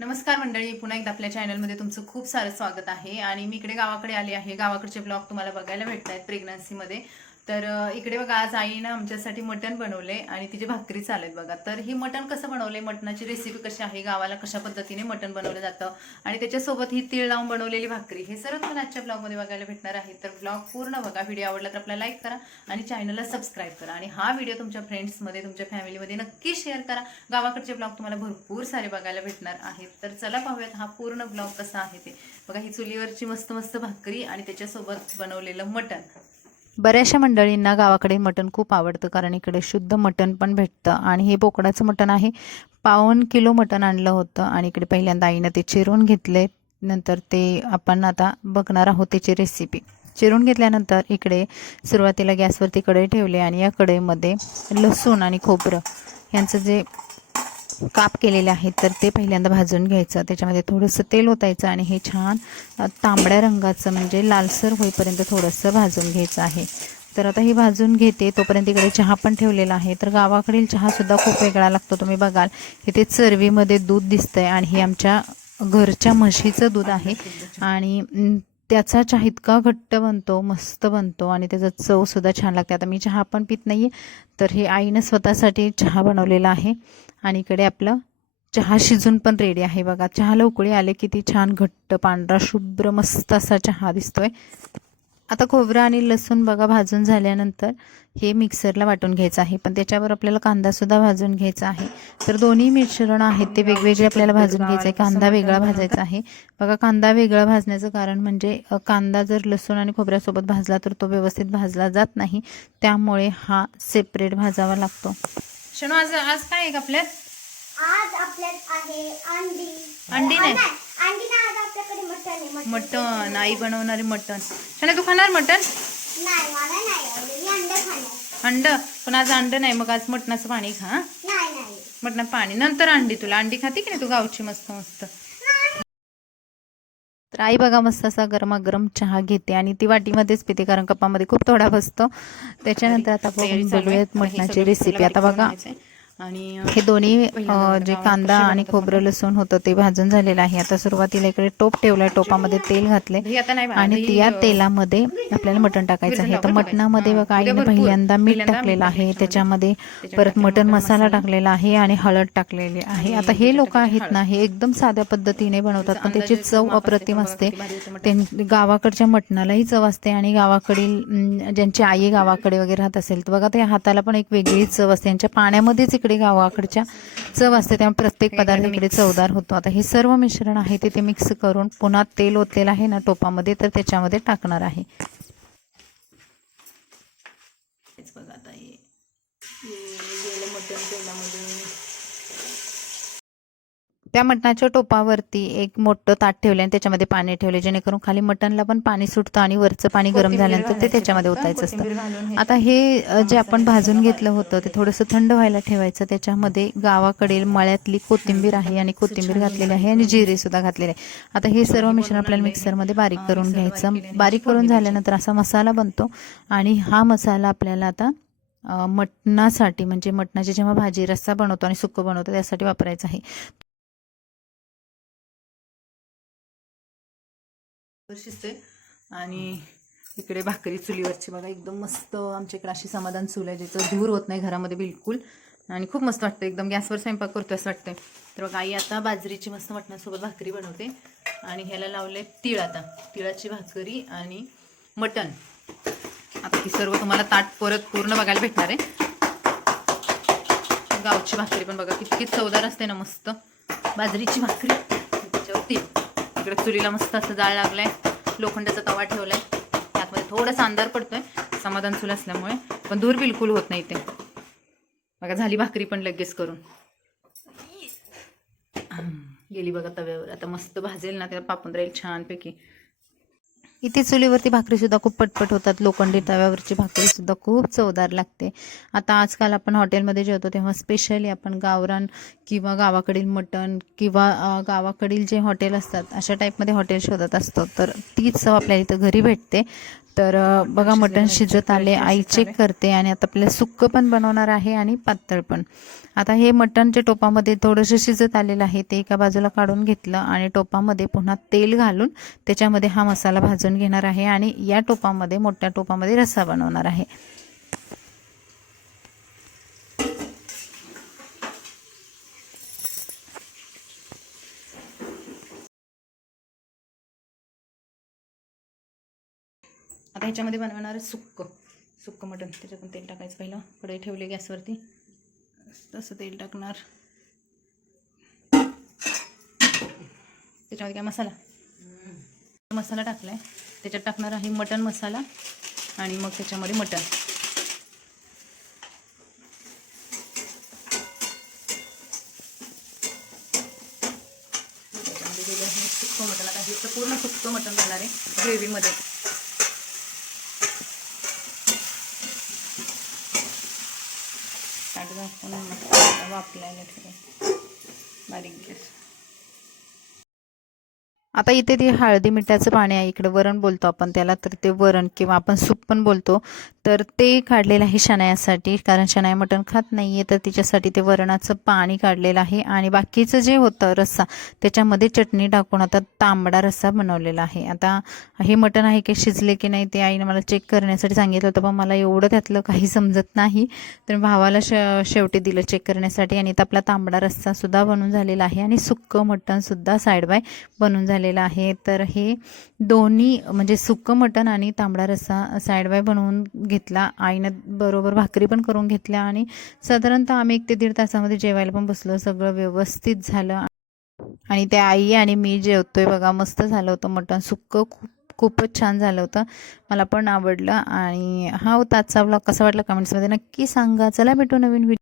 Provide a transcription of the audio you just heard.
नमस्कार मंडळी, पुन्हा एकदा आपल्या चॅनलमध्ये तुमचं खूप सारं स्वागत आहे. आणि मी इकडे गावाकडे आले आहे. गावाकडचे ब्लॉग तुम्हाला बघायला भेटत आहेत प्रेग्नन्सीमध्ये. तर इकडे बघा, आज आईनं आमच्यासाठी मटण बनवले आणि तिचे भाकरी चालेत बघा. तर ही मटण कसं बनवले, मटणाची रेसिपी कशी आहे, गावाला कशा पद्धतीने मटण बनवलं जातं आणि त्याच्यासोबत ही तीळ लावून बनवलेली भाकरी, हे सर्व तुम्हाला आजच्या ब्लॉगमध्ये बघायला भेटणार आहे. तर ब्लॉग पूर्ण बघा. व्हिडिओ आवडला तर आपल्याला लाईक करा आणि चॅनलला सबस्क्राईब करा आणि हा व्हिडिओ तुमच्या फ्रेंड्समध्ये, तुमच्या फॅमिलीमध्ये नक्की शेअर करा. गावाकडचे ब्लॉग तुम्हाला भरपूर सारे बघायला भेटणार आहेत. तर चला पाहूयात हा पूर्ण ब्लॉग कसा आहे ते. बघा, ही चुलीवरची मस्त मस्त भाकरी आणि त्याच्यासोबत बनवलेलं मटण. बऱ्याचशा मंडळींना गावाकडे मटण खूप आवडतं, कारण इकडे शुद्ध मटण पण भेटतं. आणि हे बोकडाचं मटण आहे. 1.5 किलो मटण आणलं होतं आणि इकडे पहिल्यांदा आईनं ते चिरून घेतले. नंतर ते आपण आता बघणार आहोत त्याची रेसिपी. चिरून घेतल्यानंतर इकडे सुरुवातीला गॅसवरती कढई ठेवली आणि या कढईमध्ये लसूण आणि खोबरं यांचं जे काप केलेले आहेत तर ते पहिल्यांदा भाजून घ्यायचं. त्याच्यामध्ये थोडंसं तेल ओतायचं आणि हे छान तांबड्या रंगाचं म्हणजे लालसर होईपर्यंत थोडंसं भाजून घ्यायचं आहे. तर आता ही भाजून घेते, तोपर्यंत इकडे चहा पण ठेवलेला आहे. तर गावाकडील चहासुद्धा खूप वेगळा लागतो. तुम्ही बघाल इथे चरवीमध्ये दूध दिसतंय आणि हे आमच्या घरच्या म्हशीचं दूध आहे आणि त्याचा चहा इतका घट्ट बनतो, मस्त बनतो आणि त्याचा चवसुद्धा छान लागते. आता मी चहा पण पित नाही आहे, तर हे आईनं स्वतःसाठी चहा बनवलेला आहे. आणि इकडे आपलं चहा शिजून पण रेडी आहे बघा. चहाला उकळी आले किती छान घट्ट पांढरा शुभ्र मस्त असा चहा दिसतोय. आता खोबरं आणि लसूण बघा भाजून झाल्यानंतर हे मिक्सरला वाटून घ्यायचं आहे, पण त्याच्यावर आपल्याला कांदासुद्धा भाजून घ्यायचा आहे. तर दोन्ही मिश्रण आहेत ते वेगवेगळे आपल्याला भाजून घ्यायचं आहे. कांदा वेगळा भाजायचा आहे बघा. कांदा वेगळा भाजण्याचं कारण म्हणजे कांदा जर लसूण आणि खोबऱ्यासोबत भाजला तर तो व्यवस्थित भाजला जात नाही, त्यामुळे हा सेपरेट भाजावा लागतो. शनू, आज आज काय आहे आपल्यात? आज आपल्यात आहे अंडी. अंडी नाही, अंडी नाही, आज आपल्याकडे मटण आहे. मटण. आई बनवणारे मटण. शनू, तू खाणार मटण? नाही, मला नाही आवडत. मी अंड खाणार. अंड? पण आज अंड नाही, मग आज मटणाचं पाणी खा. नाही नाही मटणात पाणी नंतर अंडी. तुला अंडी खाते की नाही तू गावची मस्त मस्त? तर आई बघा मस्त असा गरमागरम चहा घेते आणि ती वाटीमध्येच पिते, कारण कपामध्ये खूप थोडा बसतो. त्याच्यानंतर आता आपण बघूयात मटणाची रेसिपी. आता बघा, आणि हे दोन्ही जे कांदा आणि खोबरं लसूण होतं ते भाजून झालेलं आहे. आता सुरुवातीला इकडे टोप ठेवलाय, टोपामध्ये तेल घातले आणि त्या तेलामध्ये आपल्याला मटण टाकायचं आहे. तर मटणामध्ये बघा आईने पहिल्यांदा मीठ टाकलेलं आहे, त्याच्यामध्ये परत मटण मसाला टाकलेला आहे आणि हळद टाकलेली आहे. आता हे लोक आहेत ना, हे एकदम साध्या पद्धतीने बनवतात, पण त्याची चव अप्रतिम असते. गावाकडच्या मटणालाही चव असते आणि गावाकडील ज्यांची आई गावाकडे वगैरे राहत असेल तर बघा त्या हाताला पण एक वेगळी चव असते. त्यांच्या पाण्यामध्येच इकडे गावाकडच्या चव असते, त्यामुळे प्रत्येक पदार्थ इकडे चवदार होतो. आता हे सर्व मिश्रण आहे ते मिक्स करून पुन्हा तेल ओतलेलं आहे ना टोपामध्ये, तर त्याच्यामध्ये टाकणार आहे. बघा आता हे गेलं मटण तेलामध्ये. त्या मटणाच्या टोपावरती एक मोठं ताट ठेवले आणि त्याच्यामध्ये पाणी ठेवले, जेणेकरून खाली मटणला पण पाणी सुटतं आणि वरचं पाणी गरम झाल्यानंतर ते त्याच्यामध्ये ओतायचं असतं. आता हे जे आपण भाजून घेतलं होतं ते थोडंसं थंड व्हायला ठेवायचं. त्याच्यामध्ये गावाकडील मळ्यातली कोथिंबीर आहे आणि कोथिंबीर घातलेली आहे आणि जिरे सुद्धा घातलेले आहे. आता हे सर्व मिश्रण आपल्याला मिक्सरमध्ये बारीक करून घ्यायचं. बारीक करून झाल्यानंतर असा मसाला बनतो आणि हा मसाला आपल्याला आता मटणासाठी म्हणजे मटणाची जेव्हा भाजी रस्सा बनवतो आणि सुक्कं बनवतो त्यासाठी वापरायचं आहे. शिजते आणि इकडे भाकरी चुलीवरची बघा एकदम मस्त. आमच्या इकडे अशी समाधान चूल आहे ज्याचं धूर होत नाही घरामध्ये बिलकुल, आणि खूप मस्त वाटतं. एकदम गॅसवर स्वयंपाक करतो असं वाटतंय. तर बघा आई आता बाजरीची मस्त मटणासोबत भाकरी बनवते आणि ह्याला लावले तीळ. आता तिळाची भाकरी आणि मटण. आता ही सर्व तुम्हाला ताट परत पूर्ण बघायला भेटणार आहे. गावची भाकरी पण बघा किती चवदार असते ना, मस्त बाजरीची भाकरी त्याच्यावर तीळ. इकडे चुलीला मस्त असं जाळ लागलाय, लोखंडाचा तवा ठेवलाय, त्यातमध्ये थोडासा अंधार पडतोय समाधान चूल असल्यामुळे, पण धूर बिलकुल होत नाही. ते बघा झाली भाकरी पण लगेच करून गेली बघा तव्यावर. आता मस्त भाजेल ना, त्याला पापून राहील छानपैकी. इथे चुलीवरती भाकरीसुद्धा खूप पटपट होतात. लोखंडी तव्यावरची भाकरीसुद्धा खूप चवदार लागते. आता आजकाल आपण हॉटेलमध्ये जेवतो तेव्हा स्पेशली आपण गावरान किंवा गावाकडील मटण किंवा गावाकडील जे हॉटेल असतात अशा टाईपमध्ये हॉटेल शोधत असतो, तर तीच चव आपल्याला इथं घरी भेटते. तर बघा मटण शिजत आले, आई चेक करते आणि आता आपल्याला सुक्कं पण बनवणार आहे आणि पातळ पण. आता हे मटणच्या टोपामध्ये थोडंसं शिजत आलेलं आहे, ते एका बाजूला काढून घेतलं आणि टोपामध्ये पुन्हा तेल घालून त्याच्यामध्ये हा मसाला भाजून घेणार आहे आणि या टोपामध्ये, मोठ्या टोपामध्ये रस्सा बनवणार आहे. आता ह्याच्यामध्ये बनवणार आहे सुक्कं मटण. त्याच्यात पण तेल टाकायचं. पहिलं कढई ठेवली गॅसवरती, तसं तेल टाकणार. त्याच्यामध्ये काय मसाला टाकलाय. त्याच्यात टाकणार आहे मटण मसाला आणि मग त्याच्यामध्ये मटण. त्याच्यामध्ये दिलं आहे सुक्कं मटण. आता हे तर पूर्ण सुक्कं मटण बनणार आहे ग्रेव्हीमध्ये. वापरायला ठेवा बारीक गॅस. आता इथे ते हळदी मिठाचं पाणी आहे, इकडे वरण बोलतो आपण त्याला, तर ते वरण किंवा आपण सूप पण बोलतो, तर ते काढलेलं आहे शनायासाठी, कारण शनाया मटण खात नाही आहे, तर तिच्यासाठी ते वरणाचं पाणी काढलेलं आहे. आणि बाकीचं जे होतं रस्सा, त्याच्यामध्ये चटणी टाकून आता तांबडा रस्सा बनवलेला आहे. आता हे मटण आहे की शिजले की नाही ते आईने मला चेक करण्यासाठी सांगितलं होतं, पण मला एवढं त्यातलं काही समजत नाही, तर भावाला शेवटी दिलं चेक करण्यासाठी. आणि इथं आपला तांबडा रस्सासुद्धा बनून झालेला आहे आणि सुक्कं मटणसुद्धा साईड बाय बनून झालेलं आहे. तर हे दोन्ही म्हणजे सुक्कं मटण आणि तांबडा रस्सा साईड बाय बनवून घेतला. आईनं बरोबर भाकरी पण करून घेतल्या आणि साधारणतः आम्ही 1 ते 1.5 तासामध्ये जेवायला पण बसलो. सगळं व्यवस्थित झालं आणि त्या आई आणि मी जेवतोय बघा. मस्त झालं होतं मटण सुक्कं, खूपच छान झालं होतं, मला पण आवडलं. आणि हा होता आजचा व्लॉग. कसा वाटला कमेंट्समध्ये नक्की सांगा. चला भेटू नवीन व्हिडिओ.